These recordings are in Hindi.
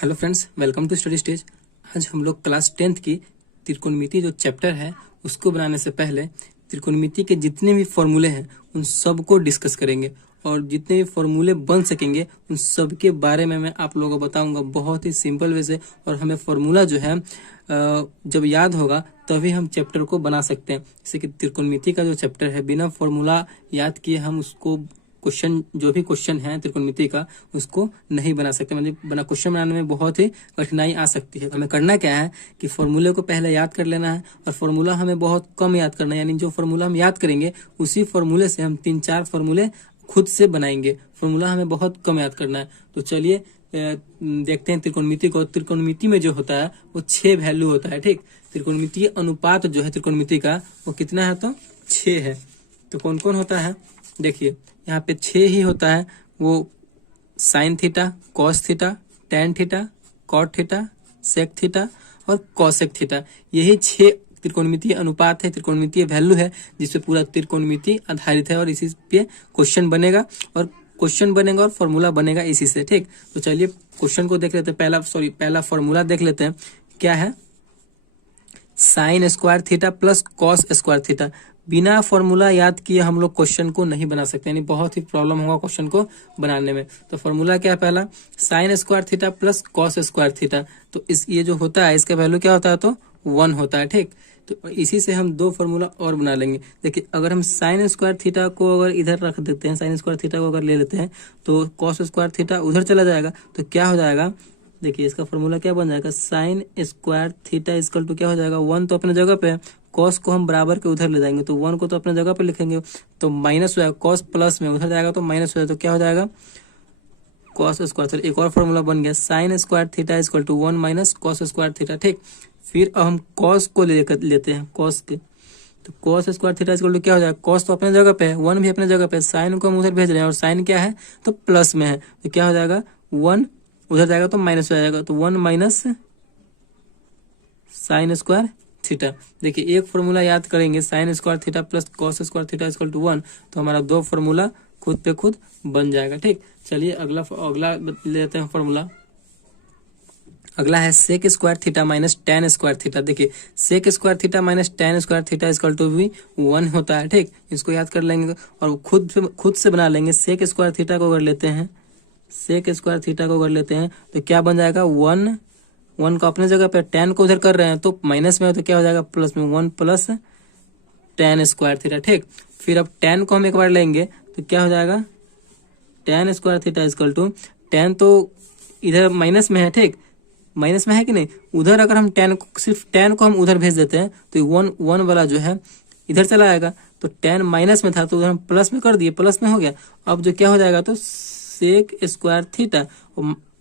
Hello friends, welcome to Study Stage. आज हम लोग क्लास 10th की त्रिकोणमिति जो चैप्टर है उसको बनाने से पहले त्रिकोणमिति के जितने भी फॉर्मूले हैं उन सब को डिस्कस करेंगे और जितने भी फॉर्मूले बन सकेंगे उन सब के बारे में मैं आप लोगों को बताऊंगा बहुत ही सिंपल वे से। और हमें फॉर्मूला जो है जब याद होगा तभी हम चैप्टर को बना सकते हैं। जैसे कि त्रिकोणमिति का जो चैप्टर है बिना फॉर्मूला याद किए हम उसको क्वेश्चन जो भी क्वेश्चन है त्रिकोणमिति का उसको नहीं बना सकते। मतलब बना क्वेश्चन बनाने में बहुत ही कठिनाई आ सकती है। हमें करना क्या है कि फॉर्मूले को पहले याद कर लेना है और फॉर्मूला हमें बहुत कम याद करना है। यानी जो फॉर्मूला हम याद करेंगे उसी फॉर्मूले से हम 3-4 फॉर्मूले खुद से बनाएंगे। फॉर्मूला हमें बहुत कम याद करना है। तो चलिए देखते हैं त्रिकोणमिति को। त्रिकोणमिति में जो होता है वो 6 वैल्यू होता है। ठीक, त्रिकोणमितीय अनुपात जो है त्रिकोणमिति का वो कितना है तो 6 है। तो कौन कौन होता है देखिए, यहाँ पे 6 ही होता है। वो sine theta, cos theta, tan theta, cot theta, sec theta और कॉसेक थीटा, यही 6 त्रिकोणमितीय अनुपात है, त्रिकोणमितीय वैल्यू है जिसपे पूरा त्रिकोणमिति आधारित है और इसी पे क्वेश्चन बनेगा और फॉर्मूला बनेगा इसी से। ठीक, तो चलिए क्वेश्चन को देख लेते हैं। पहला फॉर्मूला देख लेते हैं क्या है। Sign square theta plus cos square theta. बिना फॉर्मूला याद किए हम लोग क्वेश्चन को नहीं बना सकते, यानी बहुत ही प्रॉब्लम होगा क्वेश्चन को बनाने में। तो फॉर्मूला क्या है, पहला sign square theta plus cos square theta. तो ये जो होता है इसका वैल्यू क्या होता है तो 1 होता है। ठीक, तो इसी से हम 2 फॉर्मूला और बना लेंगे। देखिए अगर हम साइन स्क्वायर थीटा को अगर इधर रख देते हैं, साइन स्क्वायर थीटा को अगर ले लेते हैं तो कॉस स्क्वायर थीटा उधर चला जाएगा। तो क्या हो जाएगा, देखिए इसका फॉर्मूला क्या बन जाएगा, sine square theta equal to क्या हो जाएगा, 1 तो अपने जगह पे है, कॉस को हम बराबर के उधर ले जाएंगे तो 1 को तो अपने जगह पे लिखेंगे तो माइनस हो जाएगा, कॉस प्लस में उधर जाएगा तो माइनस हो जाएगा। तो क्या हो जाएगा कॉस स्क्वायर थीटा। एक और फॉर्मूला बन गया, sine square theta equal to 1 minus cos square theta. ठीक, फिर अब हम कॉस को लेते हैं कॉस के, तो cos square theta equal to क्या हो जाएगा, कॉस तो अपने जगह पे है, 1 भी अपने जगह पे है, साइन को हम उधर भेज रहे हैं और साइन क्या है तो प्लस में है। तो क्या हो जाएगा 1 उधर जाएगा तो माइनस हो जाएगा, तो 1 माइनस साइन स्क्वायर थीटा। देखिए एक फॉर्मूला याद करेंगे sine square theta plus cos square theta equal to 1, तो हमारा 2 फॉर्मूला खुद पे खुद बन जाएगा। ठीक, चलिए अगला लेते हैं फॉर्मूला। अगला है sec square theta minus tan square theta. देखिए sec square theta minus tan square theta equal to भी 1 होता है। ठीक, इसको याद कर लेंगे और खुद से बना लेंगे। सेक स्क्वायर थीटा को अगर लेते हैं, सेक स्क्वायर थीटा को अगर लेते हैं तो क्या बन जाएगा 1 को अपने जगह पे, टेन को उधर कर रहे हैं तो माइनस में हो तो क्या हो जाएगा प्लस में, 1 प्लस टेन स्क्वायर थीटा। ठीक, फिर अब टेन को हम एक बार लेंगे तो क्या हो जाएगा tan square theta equal to, tan तो इधर माइनस में है। ठीक, माइनस में है कि नहीं, उधर अगर हम सिर्फ टेन को हम उधर भेज देते हैं तो 1 वाला जो है इधर चला आएगा। तो टेन माइनस में था तो उधर हम प्लस में कर दिए, प्लस में हो गया। अब जो क्या हो जाएगा तो सेक स्क्वायर थीटा,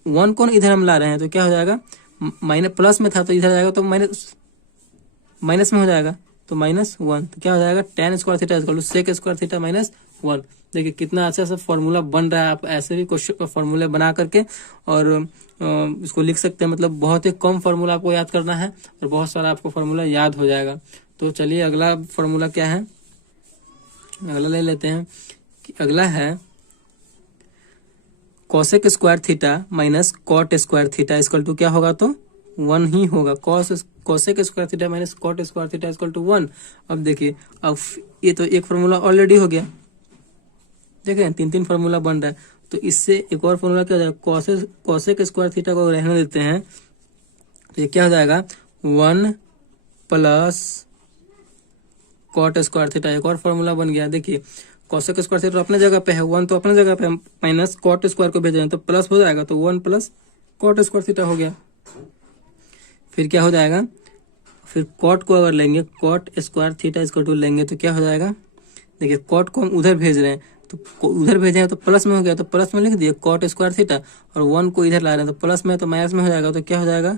1 को इधर हम ला रहे हैं तो क्या हो जाएगा माइनस, प्लस में था तो इधर जाएगा तो माइनस में हो जाएगा तो -1। तो क्या हो जाएगा tan square theta equal to sec square theta minus 1। देखिए कितना अच्छा सा फॉर्मूला बन रहा है। आप ऐसे भी क्वेश्चन फॉर्मूले बना करके और इसको लिख सकते हैं। मतलब बहुत ही कम फॉर्मूला आपको याद करना है और बहुत सारा आपको फॉर्मूला याद हो जाएगा। तो चलिए अगला फॉर्मूला क्या है, अगला ले लेते हैं कि अगला है cosec square theta minus cot square theta equal to क्या होगा तो 1 ही होगा। Cosec square theta minus cot square theta equal to 1। अब देखिए अब ये तो एक फॉर्मूला ऑलरेडी हो गया, देखें 3 फॉर्मूला बन रहा है। तो इससे एक और फॉर्मूला क्या हो जाएगा, कॉसेक स्क्वायर थीटा को रहने देते हैं तो ये क्या हो जाएगा 1 प्लस कॉट स्क्वायर थीटा। एक और फॉर्मूला बन गया। देखिए कॉसेक स्क्वायर थीटा अपने जगह पे है, 1 तो अपने जगह पे है, माइनस कॉट स्क्वायर को भेज रहे हैं तो प्लस हो जाएगा तो 1 प्लस कॉट स्क्वायर थीटा हो गया। फिर क्या हो जाएगा, फिर कॉट को अगर लेंगे, cot square theta equal to लेंगे तो क्या हो जाएगा, देखिए कॉट को हम उधर भेज रहे हैं तो उधर भेजे हैं तो प्लस में हो गया तो प्लस में लिख दिए कॉट स्क्वायर थीटा, और 1 को इधर ला रहे हैं तो प्लस में तो माइनस में हो जाएगा। तो क्या हो जाएगा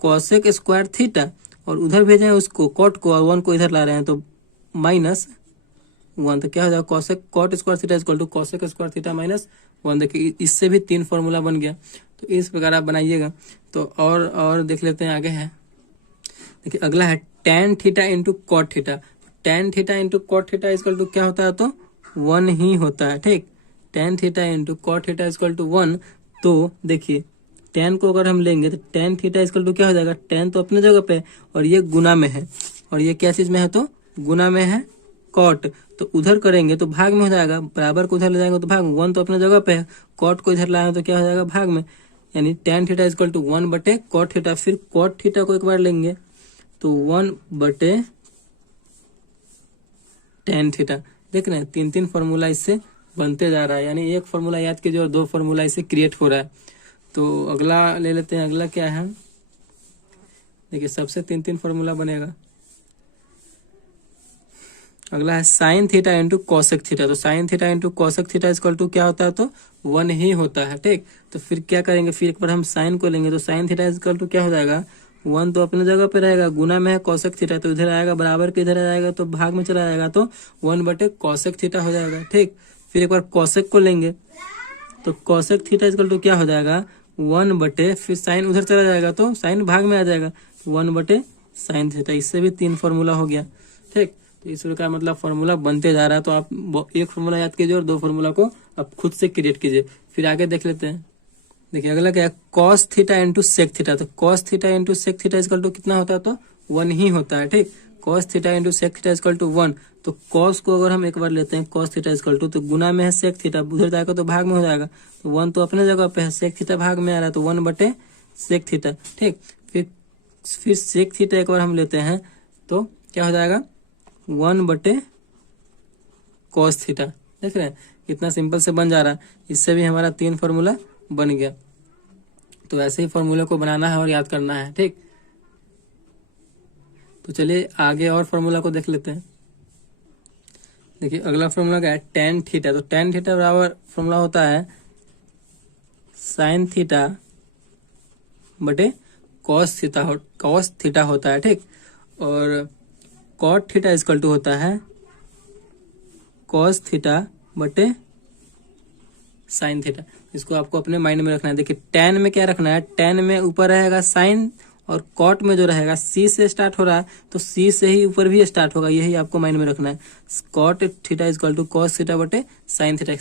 कॉसेक स्क्वायर थीटा, और उधर भेजे हैं उसको कॉट को और 1 को इधर ला रहे हैं तो -1। तो क्या हो जाएगा cot square theta equal to cosec square theta -1। देखिए इससे भी 3 फॉर्मूला बन गया। तो इस प्रकार आप बनाइएगा। तो और देख लेते हैं आगे है। देखिए अगला है tan theta into cot theta. Tan theta into cot theta equal to क्या होता है तो 1 ही होता है। ठीक, tan theta into cot theta equal to 1। तो देखिए टेन को अगर हम लेंगे तो टेन थीटा इक्वल टू क्या हो जाएगा, टेन तो अपने जगह पे है और ये गुना में है, और ये क्या चीज में है, तो गुना में है कॉट, तो उधर करेंगे तो भाग में हो जाएगा, बराबर को उधर ले जाएंगे तो भाग में, वन तो अपने जगह पे है, कॉट को इधर लाएंगे तो क्या हो जाएगा, भाग में, यानी टेन थीटा इक्वल टू 1 बटे कॉट थीटा। फिर कॉट थीटा को एक बार लेंगे तो 1 बटे टेन थीटा। देख रहे हैं, तीन तीन फॉर्मूला इससे बनते जा रहा है, यानी एक फॉर्मूला याद कीजिए और दो फॉर्मूला इससे क्रिएट हो रहा है। तो अगला ले लेते हैं, अगला क्या है, देखिए सबसे तीन तीन फॉर्मूला बनेगा। अगला है sine theta into cosec theta. तो sine theta into cosec theta equal to क्या होता है, तो 1 ही होता है, ठीक। तो फिर क्या करेंगे, फिर एक बार हम साइन को लेंगे तो साइन थीटा इक्वल टू क्या हो जाएगा, 1 तो अपने जगह पे रहेगा, गुना में है कॉसेक थीटा तो इधर आएगा, बराबर के इधर आएगा तो भाग में चला जाएगा, तो 1 बटे कॉसेक थीटा हो जाएगा, ठीक। फिर एक बार कॉसेक को लेंगे तो कॉसेक थीटा इक्वल टू क्या हो जाएगा, 1 बटे, फिर साइन उधर चला जाएगा तो साइन भाग में आ जाएगा, 1 बटे साइन थीटा। इससे भी तीन फॉर्मूला हो गया, ठीक। तो इस प्रकार मतलब फॉर्मूला बनते जा रहा है। तो आप एक फॉर्मूला याद कीजिए और दो फॉर्मूला को आप खुद से क्रिएट कीजिए। फिर आगे देख लेते हैं। देखिए अगला क्या है, cos theta into sec theta. तो cos theta into sec theta equal to कितना होता है, तो 1 ही होता है, ठीक। Cos theta into sec theta equal to 1। तो कॉस को अगर हम एक बार लेते हैं, कॉस थीटा इक्वल टू, तो गुना में है सेक थीटा, उधर जाएगा तो भाग में हो जाएगा, तो 1 तो अपने जगह पे है, सेक थीटा भाग में आ रहा है तो 1 बटे सेक थीटा, ठीक। फिर सेक थीटा एक बार हम लेते हैं तो क्या हो जाएगा, 1 बटे कॉस थीटा। देख रहे हैं कितना सिंपल से बन जा रहा है। इससे भी हमारा तीन फॉर्मूला बन गया। तो ऐसे ही फॉर्मूले को बनाना है और याद करना है, ठीक। तो चलिए आगे और फॉर्मूला को देख लेते हैं। देखिए अगला फॉर्मूला क्या है, टेन थीटा। तो टेन थीटा बराबर फॉर्मूला होता है साइन थीटा बटे कॉस थीटा होता है, ठीक। और कॉट थीटा इक्वल टू होता है कॉस थीटा बटे साइन थीटा। इसको आपको अपने माइंड में रखना है। देखिए टेन में क्या रखना है, टेन में ऊपर रहेगा साइन, और कॉट में जो रहेगा सी से स्टार्ट हो रहा है तो सी से ही ऊपर भी स्टार्ट होगा, यही आपको माइंड में रखना है। Cot theta equal to cos theta बटे साइन थीटा।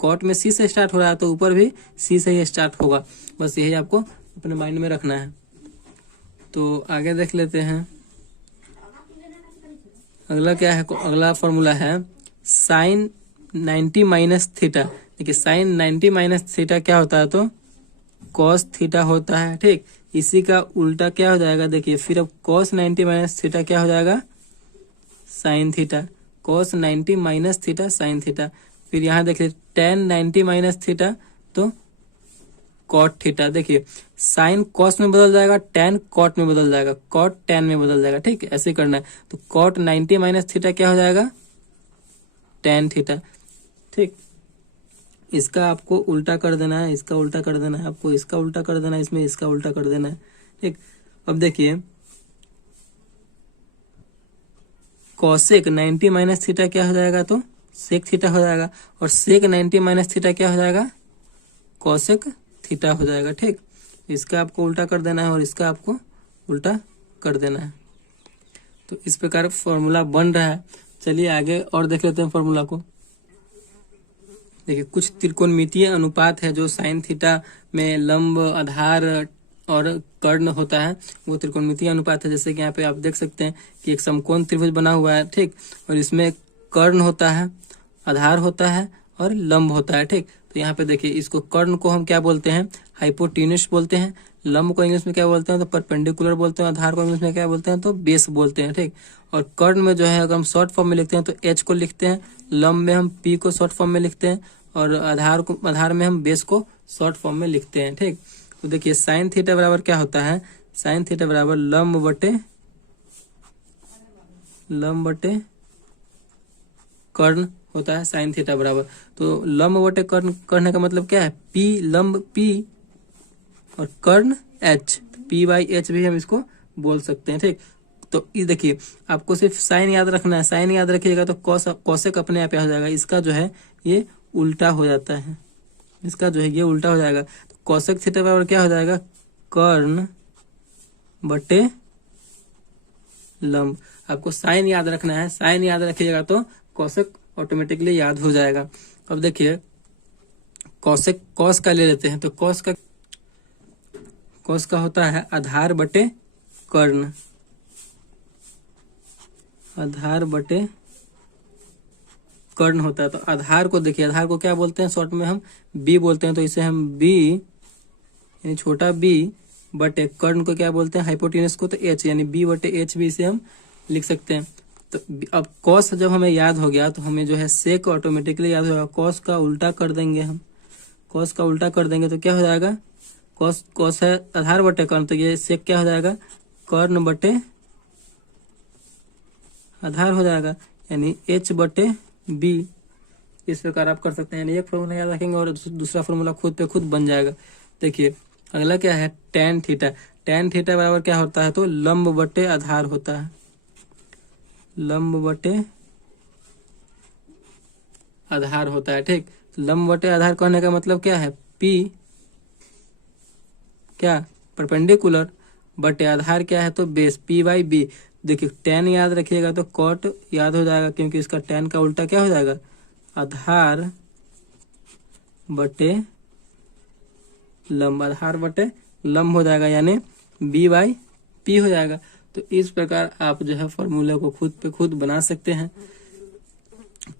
कॉट में सी से स्टार्ट हो रहा है तो ऊपर भी सी से ही स्टार्ट होगा, बस यही आपको अपने माइंड में रखना है। तो आगे देख लेते हैं। अगला क्या है, अगला फॉर्मूला है साइन 90 माइनस थीटा। देखिए साइन 90 माइनस थीटा क्या होता है, तो कॉस थीटा होता है, ठीक। इसी का उल्टा क्या हो जाएगा, देखिए फिर अब कॉस 90 माइनस थीटा क्या हो जाएगा, sign theta. Cos 90 minus theta sine theta. फिर यहाँ देखिए टेन 90 माइनस थीटा तो कॉट थीटा। देखिए साइन कॉस में बदल जाएगा, टेन कॉट में बदल जाएगा, कॉट टेन में बदल जाएगा, ठीक। ऐसे ही करना है। तो कॉट 90 माइनस थीटा क्या हो जाएगा, टेन थीटा, ठीक। इसका आपको उल्टा कर देना है, इसका उल्टा कर देना है, आपको इसका उल्टा कर देना है, इसमें इसका उल्टा कर देना है, ठीक। अब देखिए कॉसेक 90 माइनस थीटा क्या हो जाएगा, तो सेक थीटा हो जाएगा, और सेक 90 माइनस थीटा क्या हो जाएगा, कॉसेक थीटा हो जाएगा, ठीक। इसका आपको उल्टा कर देना है और इसका आपको उल्टा कर देना है। तो इस प्रकार फॉर्मूला बन रहा है। चलिए आगे और देख लेते हैं फॉर्मूला को। देखिए कुछ त्रिकोणमितीय अनुपात है जो साइन थीटा में लंब, आधार और कर्ण होता है, वो त्रिकोणमितीय अनुपात है। जैसे कि यहाँ पे आप देख सकते हैं कि एक समकोण त्रिभुज बना हुआ है, ठीक। और इसमें कर्ण होता है, आधार होता है और लंब होता है, ठीक। तो यहाँ पे देखिए इसको कर्ण को हम क्या बोलते हैं, हाइपोटेन्यूस बोलते हैं। लंब को इंग्लिश में क्या बोलते हैं, तो परपेंडिकुलर बोलते हैं। आधार को इंग्लिश में क्या बोलते हैं, तो बेस बोलते हैं, ठीक। और कर्ण में जो है अगर हम शॉर्ट फॉर्म में लिखते हैं तो एच को लिखते हैं, लंब में हम पी को शॉर्ट फॉर्म में लिखते हैं, और आधार में हम बेस को शॉर्ट फॉर्म में लिखते हैं, ठीक। तो देखिए साइन थीटा बराबर क्या होता है, साइन थीटा बराबर लंब बटे कर्ण होता है, साइन थीटा बराबर। तो लंब बटे कर्ण, कर्ण का मतलब क्या है, पी लंब पी और कर्ण एच, पी बाई एच भी हम इसको बोल सकते हैं, ठीक। तो ये देखिए आपको सिर्फ साइन याद रखना है, साइन याद रखिएगा तो कॉसेक अपने आप हो जाएगा। इसका जो है ये उल्टा हो जाता है, इसका जो है ये उल्टा हो जाएगा। तो कॉसेक थीटा बराबर क्या हो जाएगा, कर्ण बटे लंब। आपको साइन याद रखना है, साइन याद रखिएगा तो कॉसेक ऑटोमेटिकली याद हो जाएगा। अब देखिए कॉसेक, कॉस का ले लेते हैं। तो कॉस का कॉस का होता है आधार बटे कर्ण, आधार बटे कर्ण होता है। तो आधार को देखिए, आधार को क्या बोलते हैं, शॉर्ट में हम बी बोलते हैं, तो इसे हम बी यानी छोटा बी बटे कर्ण को क्या बोलते हैं, हाइपोटेनस को तो एच, यानी बी बटे एच भी इसे हम लिख सकते हैं। तो अब कॉस जब हमें याद हो गया तो हमें जो है सेक ऑटोमेटिकली याद होगा। कॉस का उल्टा कर देंगे हम, कॉस का उल्टा कर देंगे तो क्या हो जाएगा, कॉस कॉस है आधार बटे कर्ण, तो ये सेक क्या हो जाएगा, कर्ण बटे आधार हो जाएगा, यानी एच बटे बी। इस प्रकार आप कर सकते हैं, यानी एक फॉर्मूला याद रखेंगे और दूसरा फॉर्मूला खुद पे खुद बन जाएगा। देखिए अगला क्या है, टेन थीटा। टेन थीटा बराबर क्या होता है, तो लंब बटे आधार होता है, लंब बटे आधार होता है। ठीक, लंब बटे आधार कहने का मतलब क्या है, पी क्या परपेंडिकुलर बटे आधार क्या है, तो बेस, पी बाई बी। देखिए टेन याद रखिएगा तो कॉट याद हो जाएगा, क्योंकि इसका टेन का उल्टा क्या हो जाएगा, आधार बटे लंब, आधार बटे लंब हो जाएगा, यानी बी बाई पी हो जाएगा। तो इस प्रकार आप जो है फॉर्मूले को खुद पे खुद बना सकते हैं।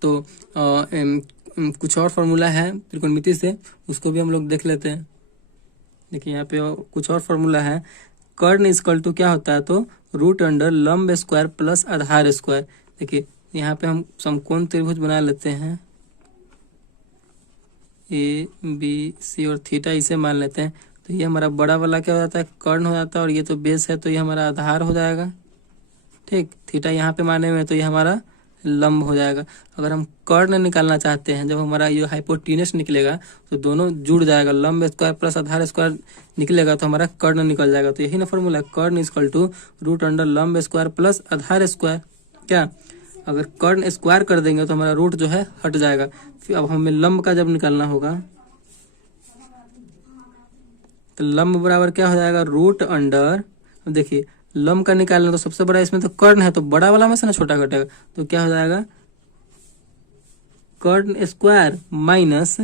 तो कुछ और फॉर्मूला है त्रिकोणमिति से, उसको भी हम लोग देख लेते हैं। देखिए यहाँ पे कुछ और फॉर्मूला है, कर्ण इक्वल टू क्या होता है, तो रूट अंडर लंब स्क्वायर प्लस आधार स्क्वायर। देखिए यहाँ पे हम समकोण त्रिभुज बना लेते हैं, ए बी सी और थीटा इसे मान लेते हैं। तो ये हमारा बड़ा वाला क्या हो जाता है, कर्ण हो जाता है, और ये तो बेस है तो ये हमारा आधार हो जाएगा। ठीक, थीटा यहाँ पे माने में तो ये हमारा लंब हो जाएगा। अगर हम कर्ण निकालना चाहते हैं, जब हमारा ये हाइपोटेनस निकलेगा तो दोनों जुड़ जाएगा, लंब स्क्वायर प्लस आधार स्क्वायर निकलेगा तो हमारा कर्ण निकल जाएगा। तो यही ना फॉर्मूला, कर्ण इक्वल टू रूट अंडर लंब स्क्वायर प्लस आधार स्क्वायर। क्या, अगर कर्ण स्क्वायर कर देंगे तो हमारा रूट जो है हट जाएगा। फिर अब हमें लंब का जब निकालना होगा तो लंब बराबर क्या हो जाएगा, रूट अंडर, देखिए लंब का निकालना तो सबसे बड़ा इसमें तो कर्ण है, तो बड़ा वाला में से ना छोटा घटेगा, तो क्या हो जाएगा, कर्ण स्क्वायर माइनस,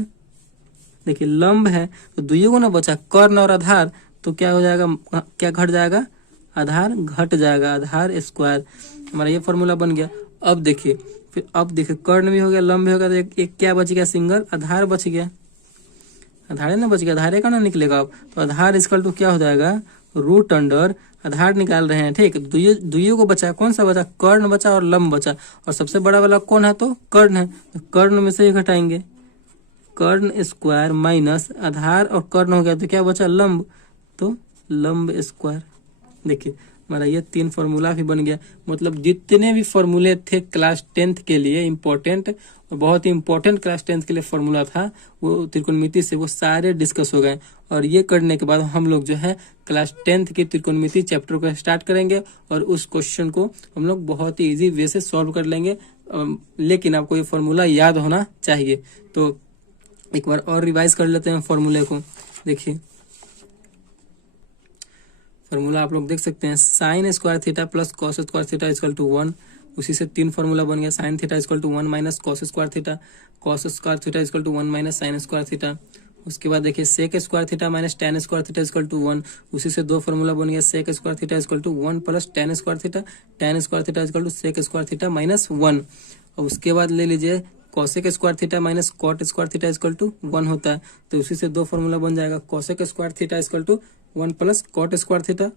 देखिए लंब है तो दुइयों को ना बचा, कर्ण और आधार, तो क्या हो जाएगा, क्या घट जाएगा, आधार घट जाएगा, आधार स्क्वायर। हमारा ये फॉर्मूला बन गया। अब देखिए फिर, अब देखिए कर्ण भी हो गया, लंब भी हो गया, तो एक क्या बच गया, सिंगल आधार बच गया, आधार ना बच गया, आधार का ना निकलेगा अब, तो आधार इक्वल टू क्या हो जाएगा, रूट अंडर, आधार निकाल रहे हैं। ठीक, दुइयों को बचा, कौन सा बचा, कर्ण बचा और लंब बचा, और सबसे बड़ा वाला कौन है, तो कर्ण है, तो कर्ण में से ही घटाएंगे, कर्ण स्क्वायर माइनस आधार और कर्ण हो गया तो क्या बचा, लंब, तो लंब स्क्वायर। देखिए हमारा ये 3 फॉर्मूला भी बन गया। मतलब जितने भी फॉर्मूले थे क्लास 10th के लिए इम्पोर्टेंट, और बहुत ही इम्पोर्टेंट क्लास 10th के लिए फॉर्मूला था, वो त्रिकोणमिति से वो सारे डिस्कस हो गए। और ये करने के बाद हम लोग जो है क्लास 10th की त्रिकोणमिति चैप्टर को स्टार्ट करेंगे, और उस क्वेश्चन को हम लोग बहुत ही इजी वे से सॉल्व कर लेंगे। लेकिन आपको ये फॉर्मूला याद होना चाहिए। तो एक बार और रिवाइज कर लेते हैं फॉर्मूले को। देखिए फॉर्मूला आप लोग देख सकते हैं, sine square theta plus cos square theta equal to 1। उसी से 3 फॉर्मूला बन गया, sine theta equal to 1 minus cos square theta, cos square theta equal to 1 minus sine square theta. उसके बाद देखिए sec square theta minus tan square theta equal to 1। उसी से 2 फॉर्मूला बन गया, sec square theta equal to 1 plus tan square theta, tan square theta equal to sec square theta minus 1। और उसके बाद ले लीजिए cosec square theta minus cot square theta equal to 1 होता है। तो उसी से 2 फॉर्मूला बन जाएगा, cosec square theta equal to 1 plus cot square theta,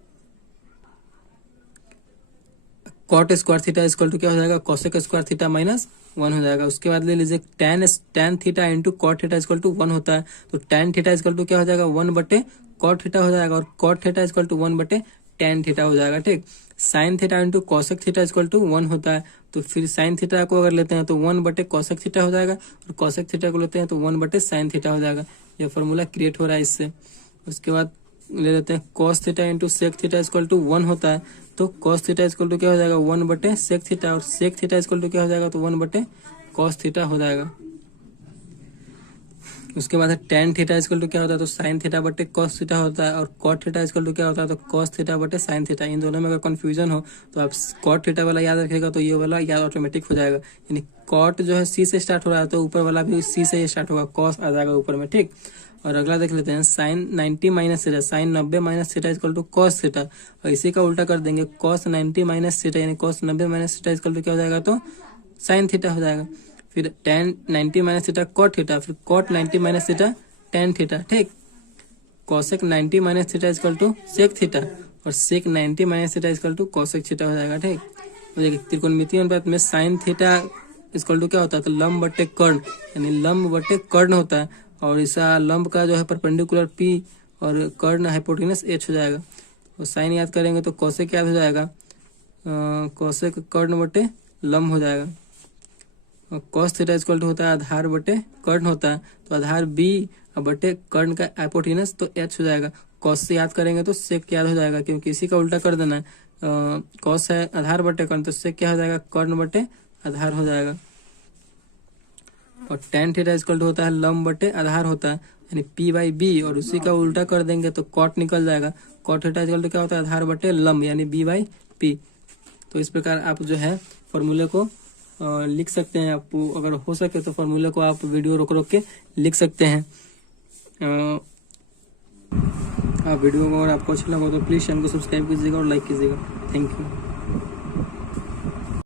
cot square theta equal to क्या हो जाएगा, कॉसेक स्क्वायर थीटा माइनस 1 हो जाएगा। उसके बाद ले लीजिए tan theta into cot theta equal to 1 होता है। तो टेन थीटा इक्वल टू क्या हो जाएगा, 1 बटे कॉट थीटा हो जाएगा, और कॉट थीटा इक्वल टू 1 बटे टेन थीटा हो जाएगा। ठीक, sine theta into cosec theta equal to 1 होता है। तो फिर साइन थीटा को अगर लेते हैं तो 1 बटे कॉसेक थीटा हो जाएगा, और कॉसेक थीटा को लेते हैं तो 1 बटे साइन थीटा हो जाएगा। यह फॉर्मूला क्रिएट हो रहा है इससे। उसके बाद ले लेते हैं cos theta into sec theta equal to 1 होता है। तो कॉस थीटा इक्वल टू क्या हो जाएगा, 1 बटे सेक थीटा, और सेक थीटा इक्वल टू क्या हो जाएगा, तो 1 बटे कॉस थीटा हो जाएगा। उसके बाद टेन थीटा इक्वल टू क्या होता है, तो साइन थीटा बटे कॉस थीटा होता है, और कॉट थीटा इक्वल टू क्या होता है, तो कॉस थीटा बटे साइन थीटा। इन दोनों में अगर कंफ्यूजन हो तो आप कॉट थीटा वाला याद रखिएगा, तो ये वाला याद ऑटोमेटिक हो जाएगा। यानी कॉट जो है सी से स्टार्ट हो रहा है, तो ऊपर वाला भी सी से स्टार्ट होगा, कॉस आ जाएगा ऊपर में। ठीक, और अगला देख लेते हैं sine 90 minus theta, sine 90 minus theta equal to cos theta, और इसी का उल्टा कर देंगे कॉस 90 माइनस थीटा, यानी cos 90 minus theta equal to क्या हो जाएगा, तो साइन थीटा हो जाएगा। फिर tan 90 minus theta cot theta, फिर cot 90 minus theta tan theta, ठीक। Cosec 90 minus theta equal to sec theta, और sec 90 minus theta equal to cosec theta हो जाएगा, ठीक। तो देखिए त्रिकोणमितीय अनुपात में साइन थीटा इक्वल टू क्या होता है, तो लंब बटे कर्ण, यानी लंब बटे कर्ण होता है, और इसका लंब का जो है परपेंडिकुलर पी और कर्ण हाइपोटेनस एच हो जाएगा। और साइन याद करेंगे तो कॉसेक याद हो जाएगा, कॉसेक कर्ण बटे लंब हो जाएगा। और कॉस थीटा इक्वल टू होता है आधार बटे कर्ण होता है, तो आधार बी बटे कर्ण का हाइपोटेनस तो एच हो जाएगा। कॉस से याद करेंगे तो सेक याद हो जाएगा, क्योंकि इसी का उल्टा कर देना है। कॉस है आधार बटे कर्ण, तो सेक क्या हो जाएगा, कर्ण बटे आधार हो जाएगा। और टेन थीटा इक्वल टू होता है लंब बटे आधार होता है, यानी पी बाई बी, और उसी का उल्टा कर देंगे तो कॉट निकल जाएगा। कॉट थीटा इक्वल टू क्या होता है, आधार बटे लंब, यानी बी बाई पी। तो इस प्रकार आप जो है फॉर्मूले को लिख सकते हैं। आपको अगर हो सके तो फॉर्मूले को आप वीडियो रोक रोक के लिख सकते हैं। आप वीडियो को अगर आपको अच्छा लगा तो प्लीज़ चैनल को सब्सक्राइब कीजिएगा और लाइक कीजिएगा। Thank you.